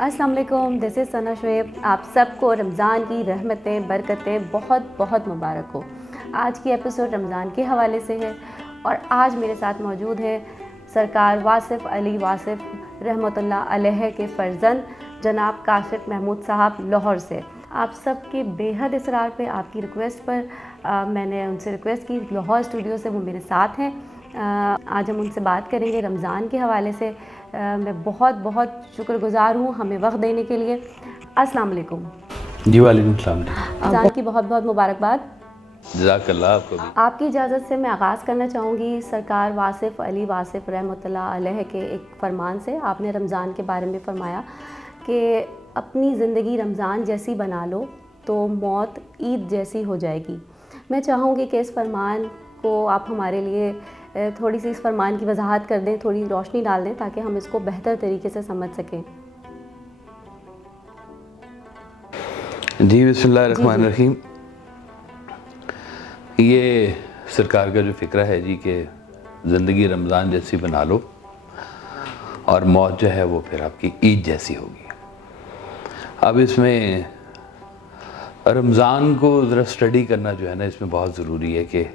अस्सलाम वालेकुम, this is सना शुएब। आप सबको रमज़ान की रहमतें बरकतें बहुत बहुत मुबारक हो। आज की एपिसोड रमज़ान के हवाले से है और आज मेरे साथ मौजूद है सरकार वासिफ़ अली वासिफ़ रहमतुल्लाह अलैह के फ़र्जंद जनाब काशिफ़ महमूद साहब लाहौर से। आप सबके बेहद इसरार पे, आपकी रिक्वेस्ट पर मैंने उनसे रिक्वेस्ट की, लाहौर स्टूडियो से वो मेरे साथ हैं। आज हम उनसे बात करेंगे रमज़ान के हवाले से। मैं बहुत बहुत शुक्रगुज़ार हूँ हमें वक्त देने के लिए। अस्सलाम वालेकुम। जी वालेकुम सलाम। रमज़ान की बहुत बहुत मुबारकबाद। जज़ाकल्लाह आपको भी। आपकी इजाज़त से मैं आगाज़ करना चाहूँगी सरकार वासिफ़ अली वासिफ़ रहमतुल्लाह अलैह के एक फ़रमान से। आपने रमज़ान के बारे में फ़रमाया कि अपनी ज़िंदगी रमज़ान जैसी बना लो तो मौत ईद जैसी हो जाएगी। मैं चाहूँगी कि इस फ़रमान को आप हमारे लिए थोड़ी सी इस फरमान की वजाहत कर दें, थोड़ी रोशनी डाल दें ताकि हम इसको बेहतर तरीके से समझ सकें। जी बिस्मिल्लाहिर्रहमानिर्रहीम। ये सरकार का जो फ़िक्रा है जी कि ज़िंदगी रमज़ान जैसी बना लो और मौत जो है वो फिर आपकी ईद जैसी होगी। अब इसमें रमज़ान को ज़रा स्टडी करना जो है ना, इसमें बहुत ज़रूरी है कि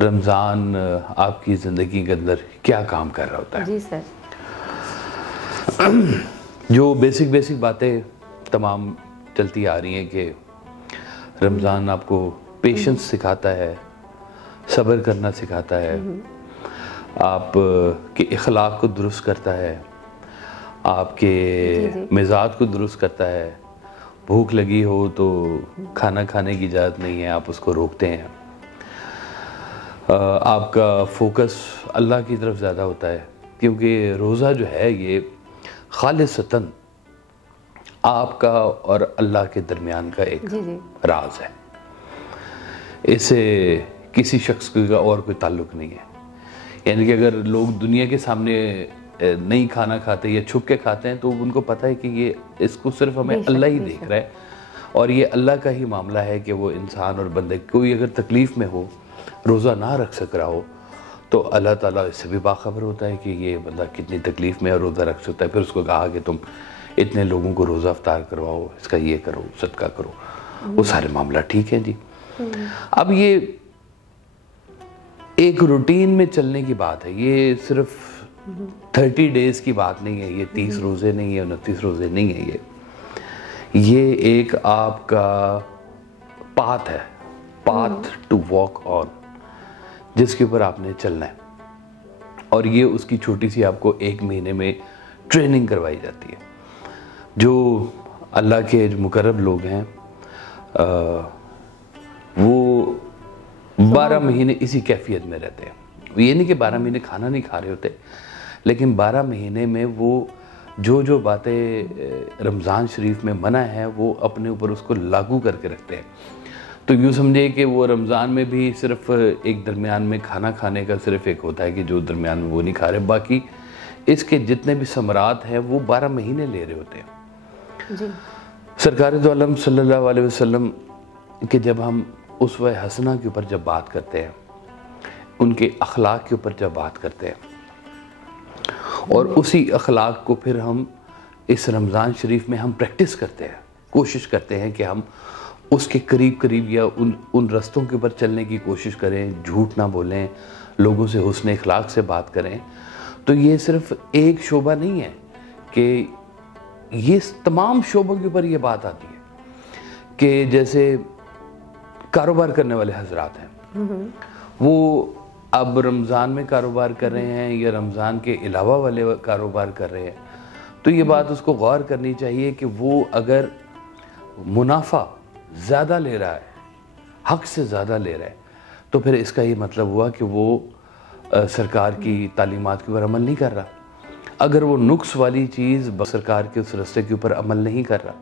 रमज़ान आपकी ज़िंदगी के अंदर क्या काम कर रहा होता है। जी सर। जो बेसिक बातें तमाम चलती आ रही हैं कि रमज़ान आपको पेशेंस सिखाता है, सब्र करना सिखाता है, आप के इखलाक को दुरुस्त करता है, आपके मिजाज को दुरुस्त करता है। भूख लगी हो तो खाना खाने की इजाज़त नहीं है, आप उसको रोकते हैं। आपका फोकस अल्लाह की तरफ ज़्यादा होता है क्योंकि रोज़ा जो है ये खालिसतन आपका और अल्लाह के दरमियान का एक राज है। इससे किसी शख्स का और कोई ताल्लुक़ नहीं है। यानी कि अगर लोग दुनिया के सामने नहीं खाना खाते या छुप के खाते हैं तो उनको पता है कि ये इसको सिर्फ हमें अल्लाह ही देख रहा है और ये अल्लाह का ही मामला है कि वो इंसान और बंदे कोई अगर तकलीफ़ में हो, रोज़ा ना रख सक रहा हो, तो अल्लाह ताला इससे भी बाखबर होता है कि ये बंदा कितनी तकलीफ़ में और रोज़ा रख सकता है। फिर उसको कहा कि तुम इतने लोगों को रोज़ा अफ्तार करवाओ, इसका ये करो, सदका करो, वो सारे मामला ठीक है जी। अब ये एक रूटीन में चलने की बात है, ये सिर्फ 30 डेज़ की बात नहीं है, ये 30 रोज़े नहीं है, 29 रोज़े नहीं है। ये एक आपका पाथ है, पाथ टू वॉक ऑन, जिसके ऊपर आपने चलना है। और ये उसकी छोटी सी आपको 1 महीने में ट्रेनिंग करवाई जाती है। जो अल्लाह के जो मुकर्रब लोग हैं वो 12 महीने इसी कैफियत में रहते हैं। ये नहीं कि 12 महीने खाना नहीं खा रहे होते, लेकिन 12 महीने में वो जो बातें रमज़ान शरीफ में मना है वो अपने ऊपर उसको लागू करके रखते हैं। तो यूँ समझे कि वो रमज़ान में भी सिर्फ एक दरमियान में खाना खाने का सिर्फ एक होता है कि जो दरमियान में वो नहीं खा रहे, बाकी इसके जितने भी समरात हैं वो 12 महीने ले रहे होते हैं जी। सरकार दो आलम सल्लल्लाहु अलैहि वसल्लम के जब हम उसवे हसना के ऊपर जब बात करते हैं, उनके अखलाक के ऊपर जब बात करते हैं और उसी अखलाक को फिर हम इस रमज़ान शरीफ में हम प्रैक्टिस करते हैं, कोशिश करते हैं कि हम उसके करीब या उन रस्तों के ऊपर चलने की कोशिश करें, झूठ ना बोलें, लोगों से हुस्न इखलाक से बात करें, तो ये सिर्फ एक शोबा नहीं है कि ये तमाम शोबों के ऊपर ये बात आती है कि जैसे कारोबार करने वाले हजरात हैं, वो अब रमज़ान में कारोबार कर रहे हैं या रमज़ान के अलावा वाले कारोबार कर रहे हैं, तो ये बात उसको गौर करनी चाहिए कि वो अगर मुनाफा ज़्यादा ले रहा है, हक से ज़्यादा ले रहा है, तो फिर इसका ये मतलब हुआ कि वो सरकार की तालीमात के ऊपर अमल नहीं कर रहा। अगर वो नुक्स वाली चीज़ सरकार के उस रस्ते के ऊपर अमल नहीं कर रहा,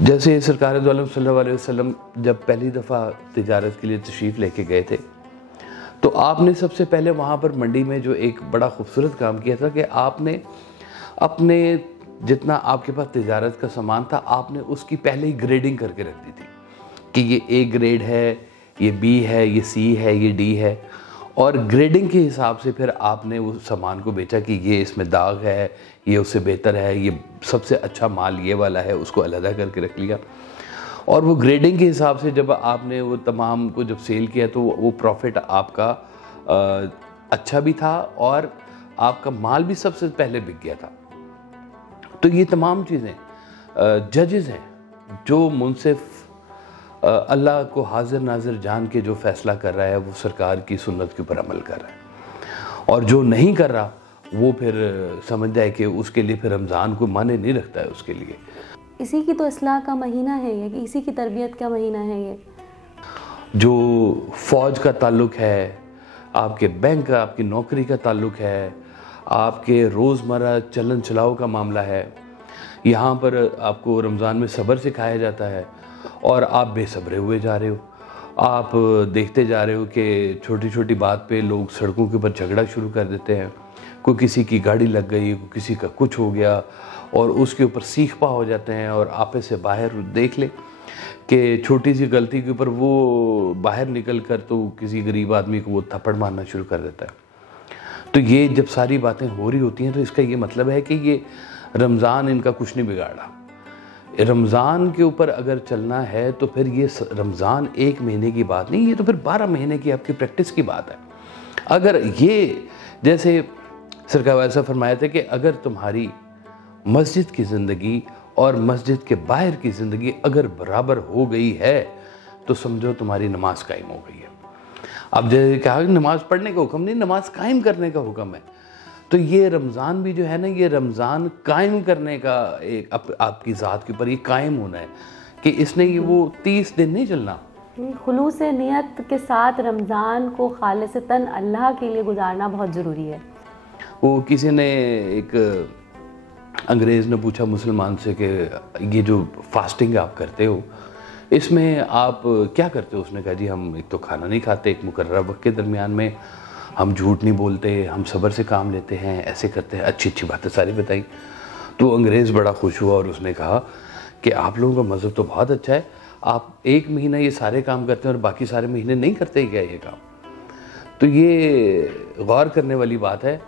जैसे सरकार दो आलम सल्लल्लाहु अलैहि वसल्लम जब पहली दफ़ा तिजारत के लिए तशरीफ़ लेके गए थे, तो आपने सबसे पहले वहाँ पर मंडी में जो एक बड़ा खूबसूरत काम किया था कि आपने अपने जितना आपके पास तिजारत का सामान था, आपने उसकी पहले ही ग्रेडिंग करके रख दी थी कि ये A ग्रेड है, ये B है, ये C है, ये D है। और ग्रेडिंग के हिसाब से फिर आपने उस सामान को बेचा कि ये इसमें दाग है, ये उससे बेहतर है, ये सबसे अच्छा माल ये वाला है, उसको अलहदा करके रख लिया। और वो ग्रेडिंग के हिसाब से जब आपने वो तमाम को जब सेल किया तो वो प्रॉफिट आपका अच्छा भी था और आपका माल भी सबसे पहले बिक गया था। तो ये तमाम चीज़ें जजेस हैं जो मुनसिफ अल्लाह को हाजिर नाजिर जान के जो फैसला कर रहा है वो सरकार की सुन्नत के ऊपर अमल कर रहा है, और जो नहीं कर रहा वो फिर समझ जाए कि उसके लिए फिर रमज़ान को माने नहीं रखता है उसके लिए। इसी की तो इस्लाह का महीना है ये, कि इसी की तरबियत का महीना है ये। जो फ़ौज का ताल्लुक़ है, आपके बैंक का, आपकी नौकरी का ताल्लुक़ है, आपके रोज़मर्रा चलन चलाओ का मामला है, यहाँ पर आपको रमज़ान में सब्र सिखाया जाता है और आप बेसब्रे हुए जा रहे हो। आप देखते जा रहे हो कि छोटी छोटी बात पे लोग सड़कों के ऊपर झगड़ा शुरू कर देते हैं। कोई किसी की गाड़ी लग गई, कोई किसी का कुछ हो गया और उसके ऊपर सीख पा हो जाते हैं, और आपे से बाहर देख ले कि छोटी सी गलती के ऊपर वो बाहर निकल कर तो किसी गरीब आदमी को वो थप्पड़ मारना शुरू कर देता है। तो ये जब सारी बातें हो रही होती हैं तो इसका ये मतलब है कि ये रमज़ान इनका कुछ नहीं बिगाड़ा। रमज़ान के ऊपर अगर चलना है तो फिर ये रमज़ान एक महीने की बात नहीं, ये तो फिर 12 महीने की आपकी प्रैक्टिस की बात है। अगर ये, जैसे सरकार वैसा फरमाया था कि अगर तुम्हारी मस्जिद की ज़िंदगी और मस्जिद के बाहर की ज़िंदगी अगर बराबर हो गई है तो समझो तुम्हारी नमाज कायम हो गई है। अब जैसे कहा नमाज पढ़ने का हुक्म नहीं, नमाज कायम करने का हुक्म है। तो ये रमज़ान भी जो है ना, ये रमज़ान कायम करने का एक आपकी ज़ात के ऊपर ये कायम होना है कि इसने ये वो 30 दिन नहीं चलना। खुलूस नियत के साथ रमज़ान को खालिसतन अल्लाह के लिए गुजारना बहुत ज़रूरी है। वो किसी ने, एक अंग्रेज़ ने पूछा मुसलमान से कि ये जो फास्टिंग आप करते हो इसमें आप क्या करते हो? उसने कहा जी हम एक तो खाना नहीं खाते, एक मुकर्रर वक्त के दरमियान में हम झूठ नहीं बोलते, हम सब्र से काम लेते हैं, ऐसे करते हैं, अच्छी अच्छी बातें सारी बताई। तो अंग्रेज़ बड़ा खुश हुआ और उसने कहा कि आप लोगों का मज़हब तो बहुत अच्छा है, आप एक महीना ये सारे काम करते हैं और बाकी सारे महीने नहीं करते क्या ये काम? तो ये गौर करने वाली बात है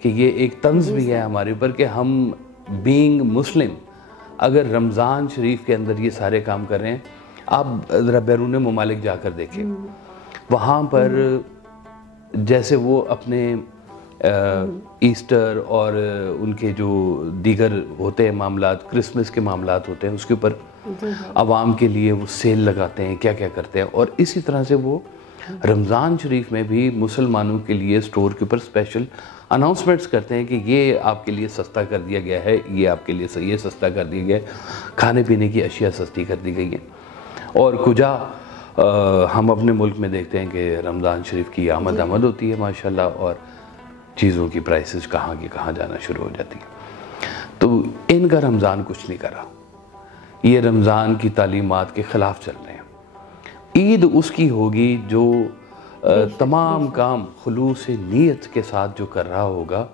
कि ये एक तंज़ भी है हमारे ऊपर कि हम बीइंग मुस्लिम अगर रमज़ान शरीफ के अंदर ये सारे काम कर रहे हैं। आप ज़रा बैरून ममालिक जाकर देखें, वहाँ पर जैसे वो अपने ईस्टर और उनके जो दीगर होते हैं मामलात, क्रिसमस के मामलात होते हैं, उसके ऊपर आवाम के लिए वो सेल लगाते हैं, क्या क्या करते हैं। और इसी तरह से वो रमज़ान शरीफ में भी मुसलमानों के लिए स्टोर के ऊपर स्पेशल अनाउंसमेंट्स करते हैं कि ये आपके लिए सस्ता कर दिया गया है, ये आपके लिए ये सस्ता कर दिया गया है, खाने पीने की अशिया सस्ती कर दी गई है। और कुजा हम अपने मुल्क में देखते हैं कि रमज़ान शरीफ की आमद होती है माशाल्लाह, और चीज़ों की प्राइसेस कहाँ की कहाँ जाना शुरू हो जाती है। तो इनका रमज़ान कुछ नहीं करा, ये रमज़ान की तालीमात के ख़िलाफ़ चल रहे हैं। ईद उसकी होगी जो तमाम काम खुलूस नीयत के साथ जो कर रहा होगा,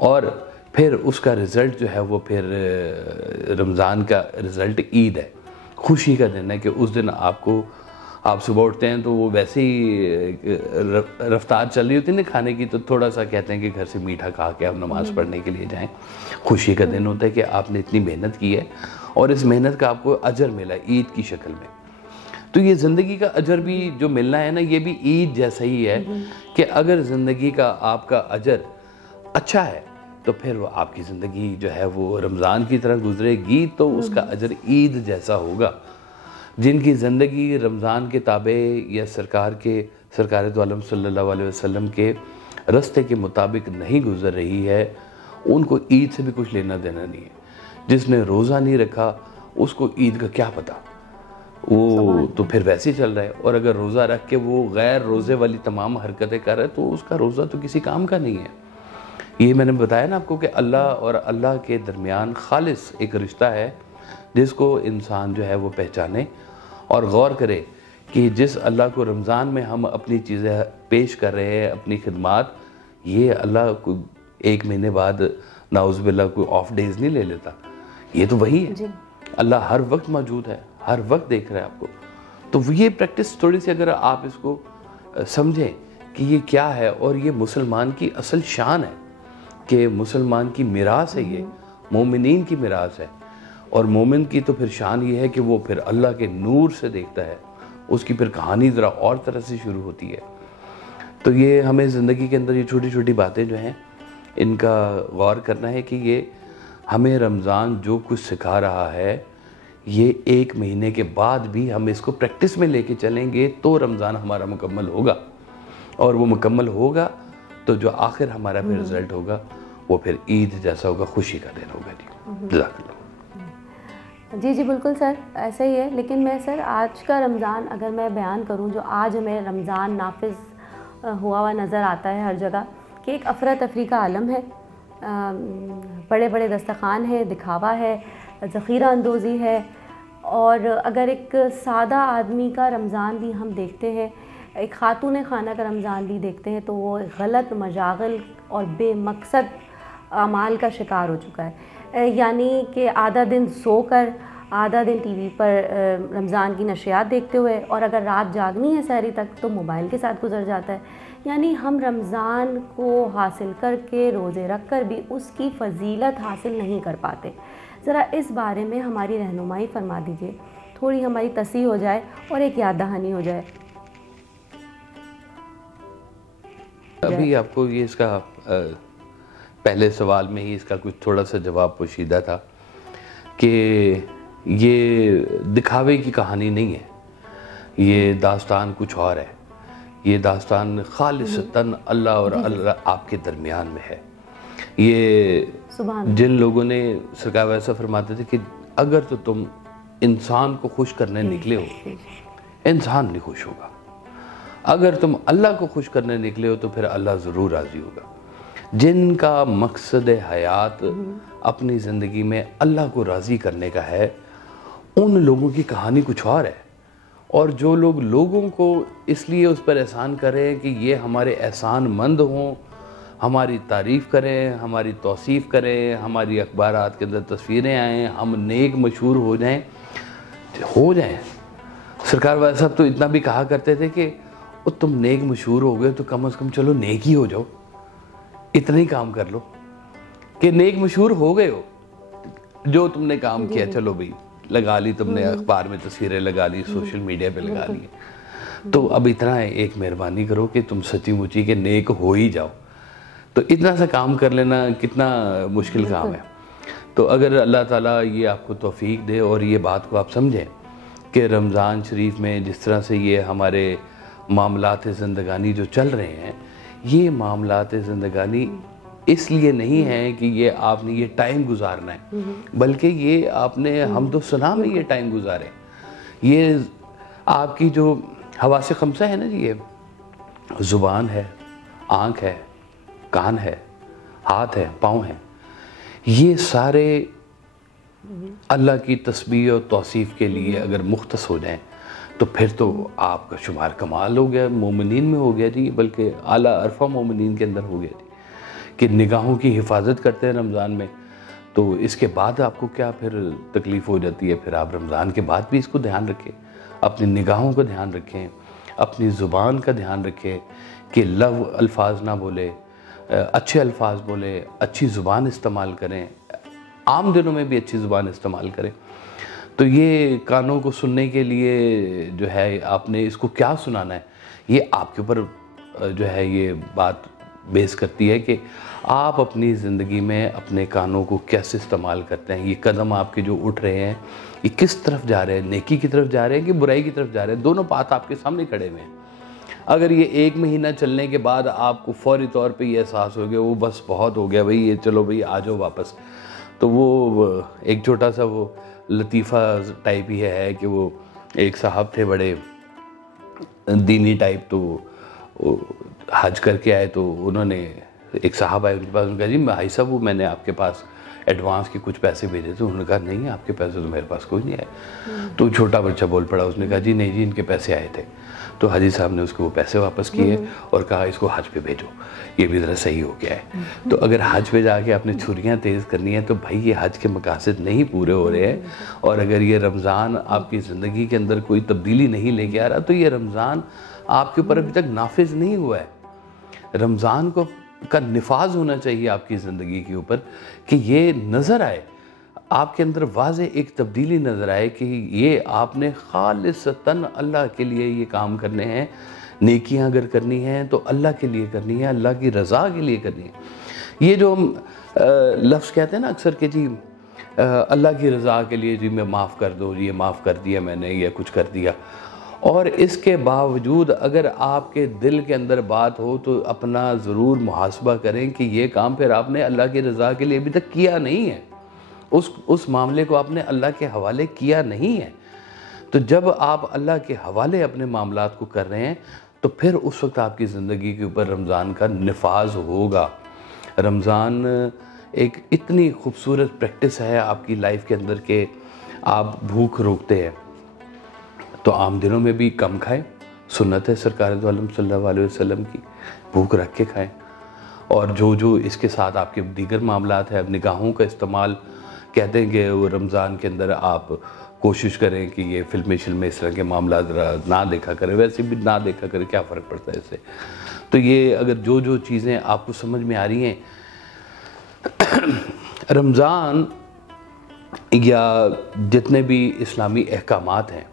और फिर उसका रिज़ल्ट जो है वो फिर रमज़ान का रिज़ल्ट ईद है, खुशी का दिन है कि उस दिन आप सुबह उठते हैं तो वो वैसे ही रफ्तार चल रही होती है ना खाने की, तो थोड़ा सा कहते हैं कि घर से मीठा खा के आप नमाज़ पढ़ने के लिए जाएं। खुशी का दिन होता है कि आपने इतनी मेहनत की है और इस मेहनत का आपको अजर मिला ईद की शक्ल में। तो ये ज़िंदगी का अजर भी जो मिलना है ना, ये भी ईद जैसा ही है कि अगर ज़िंदगी का आपका अजर अच्छा है तो फिर वो आपकी ज़िंदगी जो है वो रमज़ान की तरह गुजरेगी, तो उसका अजर ईद जैसा होगा। जिनकी ज़िंदगी रमज़ान के ताबे या सरकार दो आलम सल्लल्लाहु अलैहि वसल्लम के रास्ते के मुताबिक नहीं गुजर रही है, उनको ईद से भी कुछ लेना देना नहीं है। जिसने रोज़ा नहीं रखा उसको ईद का क्या पता, वो तो फिर वैसे ही चल रहा है। और अगर रोज़ा रख के वो गैर रोज़े वाली तमाम हरकतें कर रहा है तो उसका रोज़ा तो किसी काम का नहीं है। ये मैंने बताया ना आपको कि अल्लाह और अल्लाह के दरमियान खालिस एक रिश्ता है जिसको इंसान जो है वो पहचाने और गौर करे कि जिस अल्लाह को रमज़ान में हम अपनी चीज़ें पेश कर रहे हैं, अपनी खिदमात, ये अल्लाह को एक महीने बाद नाउज़ुबिल्लाह कोई ऑफ डेज़ नहीं ले लेता। ये तो वही है, अल्लाह हर वक्त मौजूद है, हर वक्त देख रहा है आपको। तो ये प्रैक्टिस थोड़ी सी अगर आप इसको समझें कि ये क्या है, और ये मुसलमान की असल शान है कि मुसलमान की मिरास है, ये मोमिनीन की मिरास है। और मोमिन की तो फिर शान ये है कि वो फिर अल्लाह के नूर से देखता है, उसकी फिर कहानी ज़रा और तरह से शुरू होती है। तो ये हमें ज़िंदगी के अंदर ये छोटी छोटी बातें जो हैं इनका गौर करना है कि ये हमें रमज़ान जो कुछ सिखा रहा है, ये 1 महीने के बाद भी हम इसको प्रैक्टिस में लेके चलेंगे तो रमज़ान हमारा मुकम्मल होगा। और वो मुकम्मल होगा तो जो आखिर हमारा फिर रिज़ल्ट होगा वो फिर ईद जैसा होगा, खुशी का दिन होगा। जी जज़ाकल्लाह। जी जी बिल्कुल सर, ऐसा ही है। लेकिन मैं सर आज का रमज़ान अगर मैं बयान करूं, जो आज हमें रमज़ान नाफिज हुआ नज़र आता है हर जगह, कि एक अफरा तफरी का आलम है, बड़े बड़े दस्तरखान है, दिखावा है, ज़ख़ीरा अंदोज़ी है। और अगर एक सादा आदमी का रमज़ान भी हम देखते हैं, एक ख़ातून खाना का रमज़ान भी देखते हैं, तो वो गलत मशागिल और बेमकसद अमाल का शिकार हो चुका है। यानी कि आधा दिन सोकर आधा दिन टीवी पर रमज़ान की नशियात देखते हुए, और अगर रात जागनी है सहरी तक तो मोबाइल के साथ गुजर जाता है। यानी हम रमज़ान को हासिल करके रोज़े रख कर भी उसकी फ़जीलत हासिल नहीं कर पाते। ज़रा इस बारे में हमारी रहनुमाई फरमा दीजिए, थोड़ी हमारी तस्हीह हो जाए और एक याद दहानी हो जाए। अभी आपको ये इसका पहले सवाल में ही इसका कुछ थोड़ा सा जवाब पोशीदा था कि ये दिखावे की कहानी नहीं है, ये दास्तान कुछ और है। ये दास्तान खालिसतन अल्लाह और अल्लाह आपके दरमियान में है। ये जिन लोगों ने, सरकार वैसा फरमाते थे कि अगर तो तुम इंसान को खुश करने निकले हो, इंसान नहीं खुश होगा। अगर तुम अल्लाह को खुश करने निकले हो तो फिर अल्लाह ज़रूर राज़ी होगा। जिनका मकसद हयात अपनी ज़िंदगी में अल्लाह को राज़ी करने का है, उन लोगों की कहानी कुछ और है। और जो लोग लोगों को इसलिए उस पर एहसान करें कि ये हमारे एहसान मंद हों, हमारी तारीफ़ करें, हमारी तौसीफ़ करें, हमारी अखबारात के अंदर तस्वीरें आएँ, हम नेक मशहूर हो जाएं। सरकार वाले साहब तो इतना भी कहा करते थे कि तुम नेक मशहूर हो गए तो कम से कम चलो नेक ही हो जाओ, इतना ही काम कर लो कि नेक मशहूर हो गए हो। जो तुमने काम किया, चलो भाई लगा ली तुमने, अखबार में तस्वीरें लगा ली, सोशल मीडिया पे लगा ली, तो अब इतना है, एक मेहरबानी करो कि तुम सच्ची मुच्ची के नेक हो ही जाओ। तो इतना सा काम कर लेना कितना मुश्किल काम है। तो अगर अल्लाह ताला ये आपको तौफीक दे और ये बात को आप समझें कि रमज़ान शरीफ में जिस तरह से ये हमारे मामलात ज़िंदगानी जो चल रहे हैं, ये मामलात ज़िंदगानी इसलिए नहीं है कि ये आपने ये टाइम गुजारना है, बल्कि ये आपने हमदो सना में ये टाइम गुजारे। ये आपकी जो हवासे खमसा है ना जी, ये ज़ुबान है, आँख है, कान है, हाथ है, पाँव है, ये सारे अल्लाह की तस्बीह और तौसीफ़ के लिए अगर मुख्तस हो जाएं तो फिर तो आपका शुमार कमाल हो गया, मोमिनीन में हो गया जी, बल्कि आला अरफा मोमिनीन के अंदर हो गया जी, कि निगाहों की हिफाजत करते हैं रमज़ान में। तो इसके बाद आपको क्या फिर तकलीफ़ हो जाती है? फिर आप रमज़ान के बाद भी इसको ध्यान रखें, अपनी निगाहों का ध्यान रखें, अपनी ज़ुबान का ध्यान रखें कि लव अल्फाज ना बोले, अच्छे अल्फाज बोले, अच्छी ज़ुबान इस्तेमाल करें, आम दिनों में भी अच्छी ज़ुबान इस्तेमाल करें। तो ये कानों को सुनने के लिए जो है आपने इसको क्या सुनाना है, ये आपके ऊपर जो है ये बात बेस करती है कि आप अपनी ज़िंदगी में अपने कानों को कैसे इस्तेमाल करते हैं। ये कदम आपके जो उठ रहे हैं ये किस तरफ जा रहे हैं, नेकी की तरफ जा रहे हैं कि बुराई की तरफ जा रहे हैं? दोनों बात आपके सामने खड़े हुए हैं। अगर ये 1 महीना चलने के बाद आपको फौरी तौर पे ये एहसास हो गया वो बस बहुत हो गया भाई, ये चलो भाई आ जाओ वापस, तो वो एक छोटा सा वो लतीफ़ा टाइप ही है कि वो एक साहब थे बड़े दीनी टाइप, तो हज करके आए, तो उन्होंने एक साहब आए उनके पास, उन्होंने कहा जी भाई साहब वो मैंने आपके पास एडवांस के कुछ पैसे भेजे थे। उन्होंने कहा नहीं आपके पैसे तो मेरे पास कोई नहीं आए। तो छोटा बच्चा बोल पड़ा, उसने कहा जी नहीं जी इनके पैसे आए थे। तो हाजी साहब ने उसको वो पैसे वापस किए और कहा इसको हज पे भेजो, ये भी ज़रा सही हो गया है। तो अगर हज पे जाके आपने छुरियाँ तेज़ करनी है तो भाई ये हज के मकासद नहीं पूरे हो रहे हैं, और अगर ये रमज़ान आपकी ज़िंदगी के अंदर कोई तब्दीली नहीं लेके आ रहा तो ये रमज़ान आपके ऊपर अभी तक नाफिज नहीं हुआ है। रमज़ान को का निफाज होना चाहिए आपकी ज़िंदगी के ऊपर कि ये नज़र आए, आपके अंदर वाज़े एक तब्दीली नज़र आए कि ये आपने खालिसतन अल्लाह के लिए ये काम करने हैं। नेकियां अगर करनी हैं तो अल्लाह के लिए करनी है, अल्लाह की रज़ा के लिए करनी है। ये जो हम लफ्ज़ कहते हैं ना अक्सर कि जी अल्लाह की रज़ा के लिए जी मैं माफ़ कर दो, ये माफ़ कर दिया मैंने, ये कुछ कर दिया, और इसके बावजूद अगर आपके दिल के अंदर बात हो तो अपना ज़रूर मुहासबा करें कि ये काम फिर आपने अल्लाह की रज़ा के लिए अभी तक किया नहीं है, उस मामले को आपने अल्लाह के हवाले किया नहीं है। तो जब आप अल्लाह के हवाले अपने मामलात को कर रहे हैं तो फिर उस वक्त आपकी ज़िंदगी के ऊपर रमज़ान का निफाज होगा। रमज़ान एक इतनी खूबसूरत प्रैक्टिस है आपकी लाइफ के अंदर के आप भूख रोकते हैं तो आम दिनों में भी कम खाएं, सुन्नत है सरकार दो आलम सल्लल्लाहु अलैहि वसल्लम की, भूख रख के खाएं। और जो इसके साथ आपके दीगर मामलात है, अब निगाहों का इस्तेमाल कहते हैं कि वो रमज़ान के अंदर आप कोशिश करें कि ये फिल्में इस तरह के मामला ना देखा करें, वैसे भी ना देखा करें, क्या फ़र्क पड़ता है इससे। तो ये अगर जो चीज़ें आपको समझ में आ रही हैं रमज़ान या जितने भी इस्लामी अहकामात हैं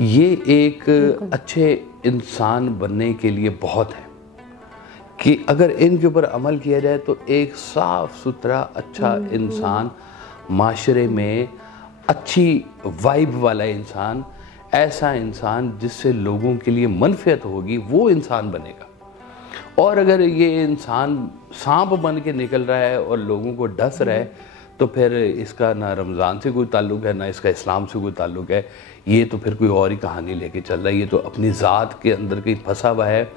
ये एक अच्छे इंसान बनने के लिए बहुत है कि अगर इनके ऊपर अमल किया जाए तो एक साफ़ सुथरा अच्छा इंसान, माशरे में अच्छी वाइब वाला इंसान, ऐसा इंसान जिससे लोगों के लिए मनफ़ियत होगी, वो इंसान बनेगा। और अगर ये इंसान सांप बन के निकल रहा है और लोगों को डस रहा है तो फिर इसका ना रमज़ान से कोई ताल्लुक़ है, ना इसका इस्लाम से कोई ताल्लुक़ है, ये तो फिर कोई और ही कहानी लेके चल रहा है। ये तो अपनी ज़ात के अंदर कहीं फंसा हुआ है,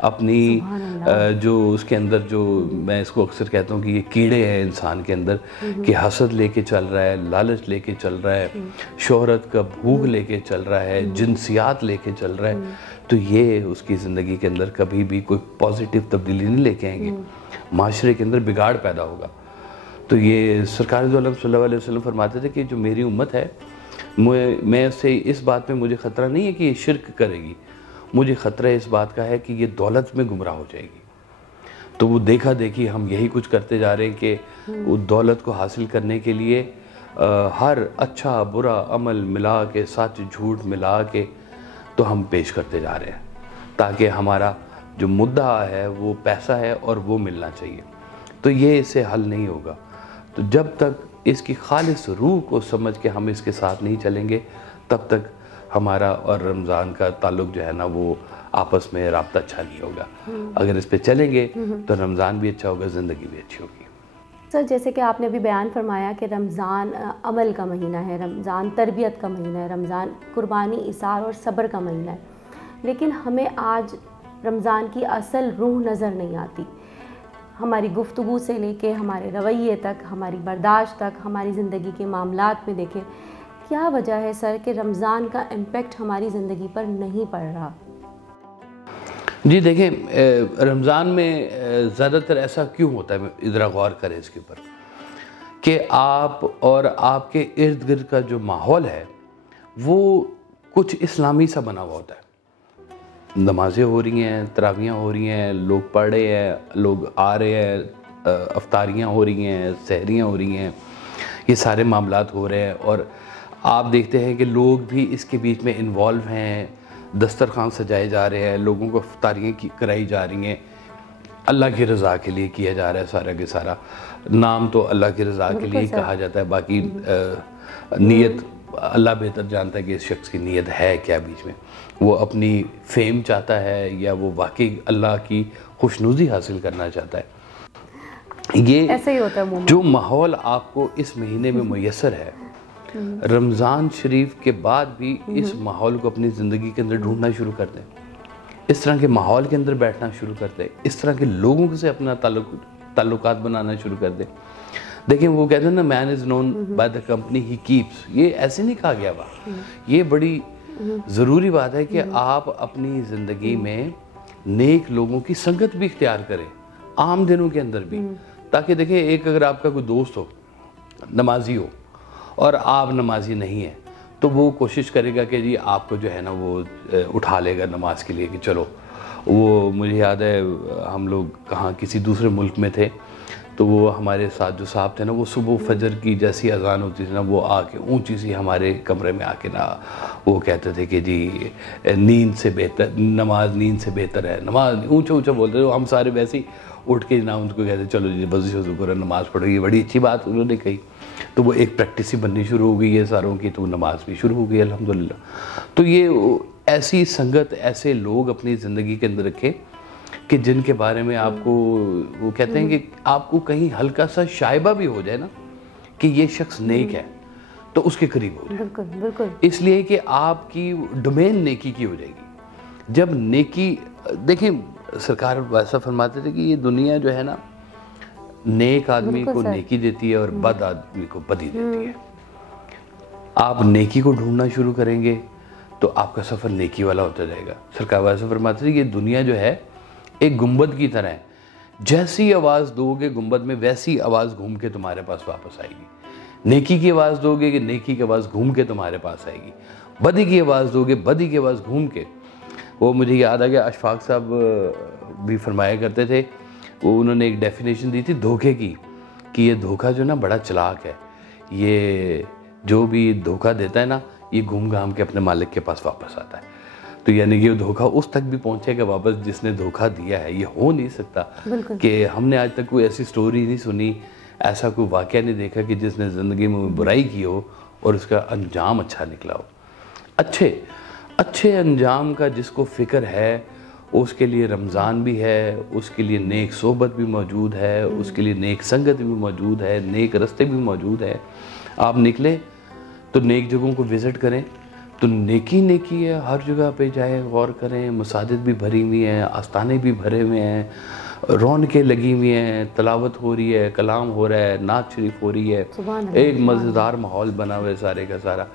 अपनी जो उसके अंदर जो मैं इसको अक्सर कहता हूँ कि ये कीड़े हैं इंसान के अंदर कि हसद लेके चल रहा है, लालच लेके चल रहा है, शोहरत का भूख लेके चल रहा है, जिनसियात लेके चल रहा है, तो ये उसकी ज़िंदगी के अंदर कभी भी कोई पॉजिटिव तब्दीली नहीं लेके आएंगे, माशरे के अंदर बिगाड़ पैदा होगा। तो ये सरकार दो आलम सल्लल्लाहु अलैहि वसल्लम फरमाते थे कि जो मेरी उम्मत है मैं उससे इस बात में मुझे ख़तरा नहीं है कि ये शिरक करेगी, मुझे ख़तरा इस बात का है कि ये दौलत में गुमराह हो जाएगी। तो वो देखा देखी हम यही कुछ करते जा रहे हैं कि वो दौलत को हासिल करने के लिए हर अच्छा बुरा अमल मिला के, सच झूठ मिला के तो हम पेश करते जा रहे हैं ताकि हमारा जो मुद्दा है वो पैसा है और वो मिलना चाहिए। तो ये इससे हल नहीं होगा। तो जब तक इसकी खालिस रूह को समझ के हम इसके साथ नहीं चलेंगे तब तक हमारा और रमज़ान का ताल्लुक़ जो है ना वो आपस में राब्ता अच्छा नहीं होगा। अगर इस पे चलेंगे तो रमज़ान भी अच्छा होगा, ज़िंदगी भी अच्छी होगी। सर, जैसे कि आपने अभी बयान फरमाया कि रमज़ान अमल का महीना है, रमज़ान तरबियत का महीना है, रमज़ान कुर्बानी, इसार और सब्र का महीना है, लेकिन हमें आज रमज़ान की असल रूह नज़र नहीं आती। हमारी गुफ्तगू से लेके हमारे रवैये तक, हमारी बर्दाश्त तक, हमारी ज़िंदगी के मामलात में देखें, क्या वजह है सर कि रमज़ान का इम्पेक्ट हमारी ज़िंदगी पर नहीं पड़ रहा? जी देखें, रमज़ान में ज़्यादातर ऐसा क्यों होता है, ज़रा गौर करें इसके ऊपर कि आप और आपके इर्द गिर्द का जो माहौल है वो कुछ इस्लामी सा बना हुआ होता है। नमाज़ें हो रही हैं, तरावियाँ हो रही हैं, लोग पढ़ रहे हैं, लोग आ रहे हैं, अफ्तारियाँ हो रही हैं, सहरियाँ हो रही हैं, ये सारे मामलात हो रहे हैं और आप देखते हैं कि लोग भी इसके बीच में इन्वॉल्व हैं, दस्तरखान सजाए जा रहे हैं, लोगों को अफ्तारियाँ कराई जा रही हैं, अल्लाह की रज़ा के लिए किया जा रहा है सारा के सारा। नाम तो अल्लाह की रज़ा के लिए ही कहा जाता है, बाकी नीयत अल्लाह बेहतर जानता है कि इस शख्स की नीयत है क्या बीच में, वो अपनी फेम चाहता है या वो वाकई अल्लाह की खुशनुदी हासिल करना चाहता है। ये ऐसे ही होता है। जो माहौल आपको इस महीने में मुयस्सर है, रमज़ान शरीफ के बाद भी इस माहौल को अपनी ज़िंदगी के अंदर ढूंढना शुरू कर दें, इस तरह के माहौल के अंदर बैठना शुरू कर दें, इस तरह के लोगों से अपना ताल्लुकात बनाना शुरू कर दें। देखिए वो कहते हैं ना, man is known by the company he keeps, ये ऐसे नहीं कहा गया हुआ, ये बड़ी ज़रूरी बात है कि आप अपनी ज़िंदगी में नेक लोगों की संगत भी इख्तियार करें आम दिनों के अंदर भी, ताकि देखिए एक अगर आपका कोई दोस्त हो नमाजी हो और आप नमाजी नहीं हैं तो वो कोशिश करेगा कि जी आपको जो है ना वो उठा लेगा नमाज के लिए कि चलो, वो मुझे याद है हम लोग कहाँ किसी दूसरे मुल्क में थे, तो वो हमारे साथ जो साहब थे ना, वो सुबह फजर की जैसी अजान होती थी ना, वो आके ऊंची सी हमारे कमरे में आके ना वो कहते थे कि जी नींद से बेहतर नमाज, नींद से बेहतर है नमाज, ऊंचा ऊंचा बोलते थे। हम सारे वैसे ही उठ के ना उनको कहते चलो जी वज़ू करो, नमाज़ पढ़ो। ये बड़ी अच्छी बात उन्होंने कही, तो वो एक प्रैक्टिस ही बननी शुरू हो गई है सारों की, तो नमाज भी शुरू हो गई अल्हम्दुलिल्लाह। तो ये ऐसी संगत, ऐसे लोग अपनी ज़िंदगी के अंदर रखें कि जिनके बारे में आपको वो कहते हैं कि आपको कहीं हल्का सा शायबा भी हो जाए ना कि ये शख्स नेक है, तो उसके करीब हो जाए। बिल्कुल बिल्कुल। इसलिए कि आपकी डोमेन नेकी की हो जाएगी। जब नेकी, देखिए सरकार वैसा फरमाते थे कि ये दुनिया जो है ना, नेक आदमी को नेकी देती है और बद आदमी को बदी देती है। आप नेकी को ढूंढना शुरू करेंगे तो आपका सफ़र नेकी वाला होता जाएगा। सरकार वैसा फरमाते थे कि ये दुनिया जो है एक गुंबद की तरह है, जैसी आवाज़ दोगे गुंबद में वैसी आवाज़ घूम के तुम्हारे पास वापस आएगी। नेकी की आवाज़ दोगे कि नेकी की आवाज़ घूम के तुम्हारे पास आएगी। बदी की आवाज़ दोगे, बदी की आवाज़ घूम के। वो मुझे याद आ गया, अशफाक साहब भी फरमाया करते थे, वो उन्होंने एक डेफिनेशन दी थी धोखे की, कि ये धोखा जो ना बड़ा चालाक है, ये जो भी धोखा देता है ना, ये घूम घाम के अपने मालिक के पास वापस आता है। तो यानी कि धोखा उस तक भी पहुंचेगा वापस जिसने धोखा दिया है। ये हो नहीं सकता कि हमने आज तक कोई ऐसी स्टोरी नहीं सुनी, ऐसा कोई वाक़या नहीं देखा कि जिसने ज़िंदगी में बुराई की हो और उसका अंजाम अच्छा निकला हो। अच्छे अंजाम का जिसको फ़िक्र है, उसके लिए रमज़ान भी है, उसके लिए नेक सोहबत भी मौजूद है, उसके लिए नेक संगत भी मौजूद है, नेक रास्ते भी मौजूद है। आप निकले तो नेक जगहों को विज़िट करें, तो नेकी नेकी है, हर जगह पे जाए, गौर करें। मसाजिद भी भरी हुई हैं, आस्थाने भी भरे हुए हैं, रौनकें लगी हुई हैं, तलावत हो रही है, कलाम हो रहा है, नात शरीफ हो रही है, एक मज़ेदार माहौल बना हुआ है सारे का सारा।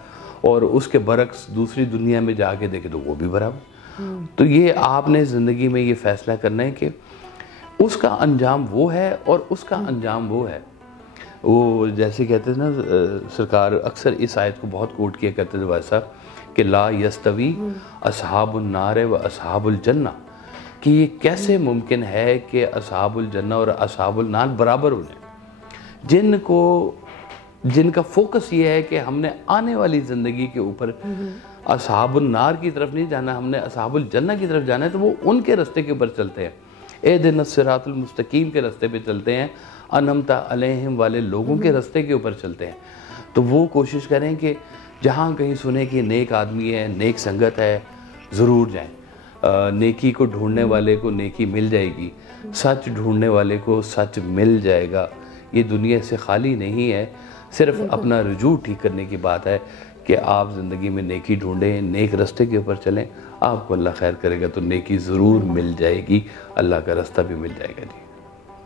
और उसके बरक्स दूसरी दुनिया में जाके देखे तो वो भी बराबर। तो ये आपने ज़िंदगी में ये फ़ैसला करना है कि उसका अंजाम वो है और उसका अंजाम वो है। वो जैसे कहते थे ना, सरकार अक्सर इस आयत को बहुत कोट किया करते थे वैसा कि ला यस्तवी असहाबुन नार व असहाबुल जन्ना, कि ये कैसे मुमकिन है कि असहाबुल जन्ना और असहाबुल नार बराबर हो जाए, जिनका फोकस ये है कि हमने आने वाली ज़िंदगी के ऊपर असहाबुल नार की तरफ नहीं जाना, हमने असहाबुल जन्ना की तरफ जाना है, तो वो उनके रास्ते के ऊपर चलते हैं, एहदिनस सिरातुल मुस्तकीम के रास्ते पे चलते हैं, अनअमता अलैहिम वाले लोगों के रास्ते के ऊपर चलते हैं। तो वो कोशिश करें कि जहाँ कहीं सुने कि नेक आदमी है, नेक संगत है, ज़रूर जाएं। नेकी को ढूंढने वाले को नेकी मिल जाएगी, सच ढूंढने वाले को सच मिल जाएगा। ये दुनिया से खाली नहीं है, सिर्फ अपना रुजू ठीक करने की बात है कि आप ज़िंदगी में नेकी ढूंढें, नेक रास्ते के ऊपर चलें, आपको अल्लाह खैर करेगा तो नेकी ज़रूर मिल जाएगी, अल्लाह का रास्ता भी मिल जाएगा।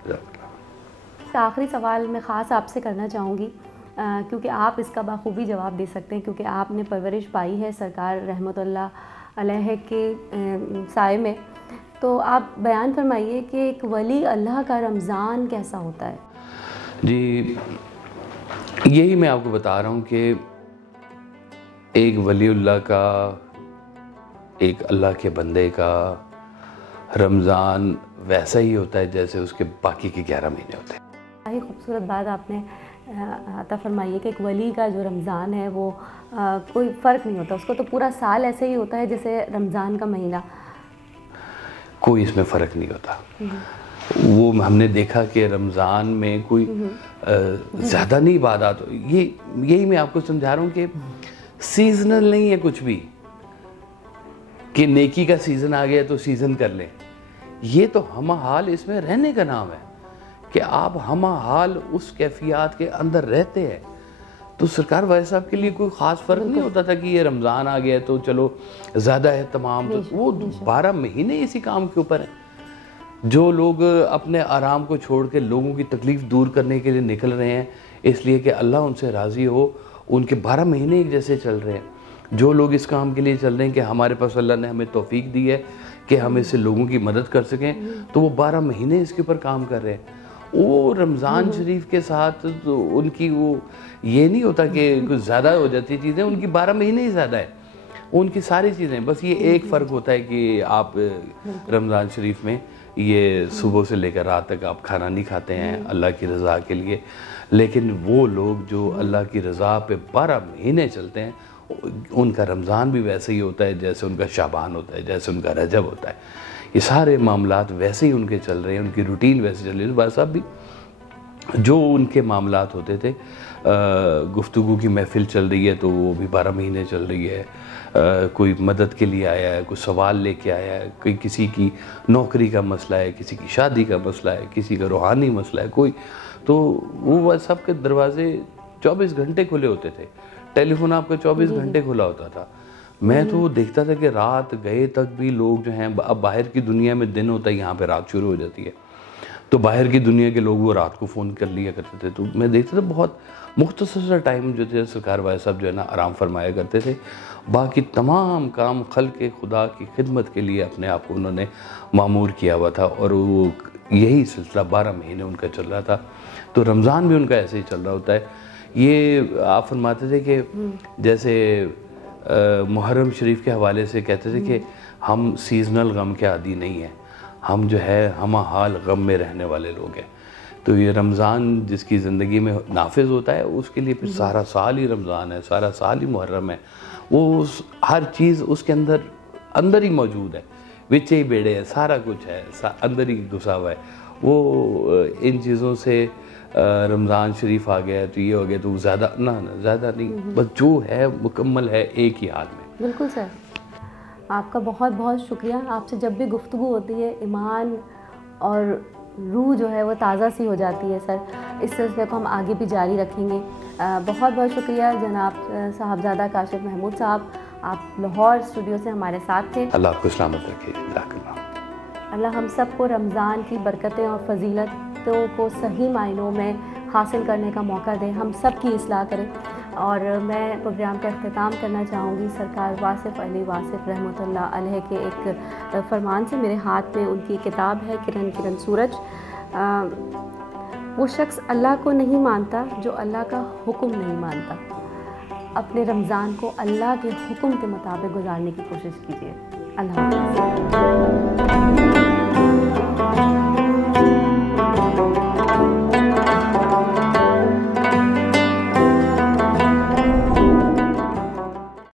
जी, आखिरी सवाल मैं ख़ास आपसे करना चाहूँगी, क्योंकि आप इसका बाखूबी जवाब दे सकते हैं, क्योंकि आपने परवरिश पाई है सरकार रहमतुल्लाह अलैह के साए में। तो आप बयान फरमाइए कि एक वली अल्लाह का रमज़ान कैसा होता है। जी, यही मैं आपको बता रहा हूँ कि एक वलीउल्लाह का, एक अल्लाह के बंदे का रमज़ान वैसा ही होता है जैसे उसके बाकी के 11 महीने होते हैं। बड़ी खूबसूरत बात आपने अता फरमाई है कि एक वली का जो रमज़ान है वो कोई फ़र्क नहीं होता, उसको तो पूरा साल ऐसे ही होता है जैसे रमज़ान का महीना, कोई इसमें फ़र्क नहीं होता। वो हमने देखा कि रमज़ान में कोई ज़्यादा नहीं इबादत, यही मैं आपको समझा रहा हूँ कि सीजनल नहीं है कुछ भी, कि नेकी का सीज़न आ गया तो सीज़न कर लें। ये तो हम हाल इसमें रहने का नाम है कि आप हम हाल उस कैफियत के अंदर रहते हैं। तो सरकार वाले साहब के लिए कोई ख़ास फ़र्क नहीं होता था कि ये रमज़ान आ गया तो चलो ज़्यादा है तमाम, तो वो 12 महीने इसी काम के ऊपर है। जो लोग अपने आराम को छोड़ के लोगों की तकलीफ़ दूर करने के लिए निकल रहे हैं, इसलिए कि अल्लाह उनसे राज़ी हो, उनके 12 महीने एक जैसे चल रहे हैं। जो लोग इस काम के लिए चल रहे हैं कि हमारे पास अल्लाह ने हमें तौफीक दी है कि हम इससे लोगों की मदद कर सकें, तो वो 12 महीने इसके ऊपर काम कर रहे हैं। वो रमज़ान शरीफ के साथ तो उनकी वो ये नहीं होता कि कुछ ज़्यादा हो जाती चीज़ें, उनकी 12 महीने ही ज़्यादा है। उनकी सारी चीज़ें, बस ये एक फ़र्क होता है कि आप रमज़ान शरीफ में ये सुबह से लेकर रात तक आप खाना नहीं खाते हैं अल्लाह की रज़ा के लिए, लेकिन वो लोग जो अल्लाह की रज़ा पे 12 महीने चलते हैं, उनका रमज़ान भी वैसे ही होता है जैसे उनका शाबान होता है, जैसे उनका रजब होता है। ये सारे मामलात वैसे ही उनके चल रहे हैं, उनकी रूटीन वैसे चल रही है। भाई साहब भी जो उनके मामलात होते थे, गुफ्तगू की महफ़िल चल रही है तो वो भी 12 महीने चल रही है। कोई मदद के लिए आया है, कोई सवाल लेके आया है, कोई किसी की नौकरी का मसला है, किसी की शादी का मसला है, किसी का रूहानी मसला है कोई, तो वो सबके दरवाजे 24 घंटे खुले होते थे। टेलीफोन आपका 24 घंटे खुला होता था। मैं तो देखता था कि रात गए तक भी लोग जो हैं, अब बाहर की दुनिया में दिन होता है, यहाँ पे रात शुरू हो जाती है, तो बाहर की दुनिया के लोग वो रात को फ़ोन कर लिया करते थे। तो मैं देखता था बहुत मुख्तसर सा टाइम जो थे सरकार वाले साहब जो है ना आराम फरमाया करते थे, बाकी तमाम काम खल्क़ खुदा की खिदमत के लिए अपने आप को उन्होंने मामूर किया हुआ था, और वो यही सिलसिला 12 महीने उनका चल रहा था। तो रमज़ान भी उनका ऐसे ही चल रहा होता है। ये आप फरमाते थे कि जैसे मुहर्रम शरीफ के हवाले से कहते थे कि हम सीज़नल गम के आदी नहीं हैं, हम जो है हम हाल गम में रहने वाले लोग हैं। तो ये रमज़ान जिसकी ज़िंदगी में नाफिज होता है उसके लिए फिर सारा साल ही रमज़ान है, सारा साल ही मुहर्रम है। वो हर चीज़ उसके अंदर ही मौजूद है, विचे ही बेड़े है, सारा कुछ है, अंदर ही घुसा हुआ है। वो इन चीज़ों से रमज़ान शरीफ आ गया तो ये हो गया, तो ज़्यादा ज़्यादा नहीं, बस जो है मुकम्मल है एक ही हाल में। बिल्कुल सर, आपका बहुत बहुत शुक्रिया। आपसे जब भी गुफ्तगू होती है ईमान और रूह जो है वो ताज़ा सी हो जाती है सर। इस सिलसिले को हम आगे भी जारी रखेंगे। बहुत बहुत शुक्रिया जनाब साहबजादा काशिफ महमूद साहब, आप लाहौर स्टूडियो से हमारे साथ थे। अल्लाह आपको सलामत रखे। अल्लाह हम सबको रमज़ान की बरकतें और फजीलतों को सही मायनों में हासिल करने का मौका दे, हम सब की इस्लाह करें। और मैं प्रोग्राम का अख्तिताम करना चाहूँगी सरकार वासिफ़ अली वासिफ़ रहमतुल्लाह अलैह के एक फरमान से। मेरे हाथ में उनकी किताब है किरण किरण सूरज। वो शख्स अल्लाह को नहीं मानता जो अल्लाह का हुक्म नहीं मानता। अपने रमज़ान को अल्लाह के हुक्म के मुताबिक गुजारने की कोशिश कीजिए। अल्लाह हाफ़िज़।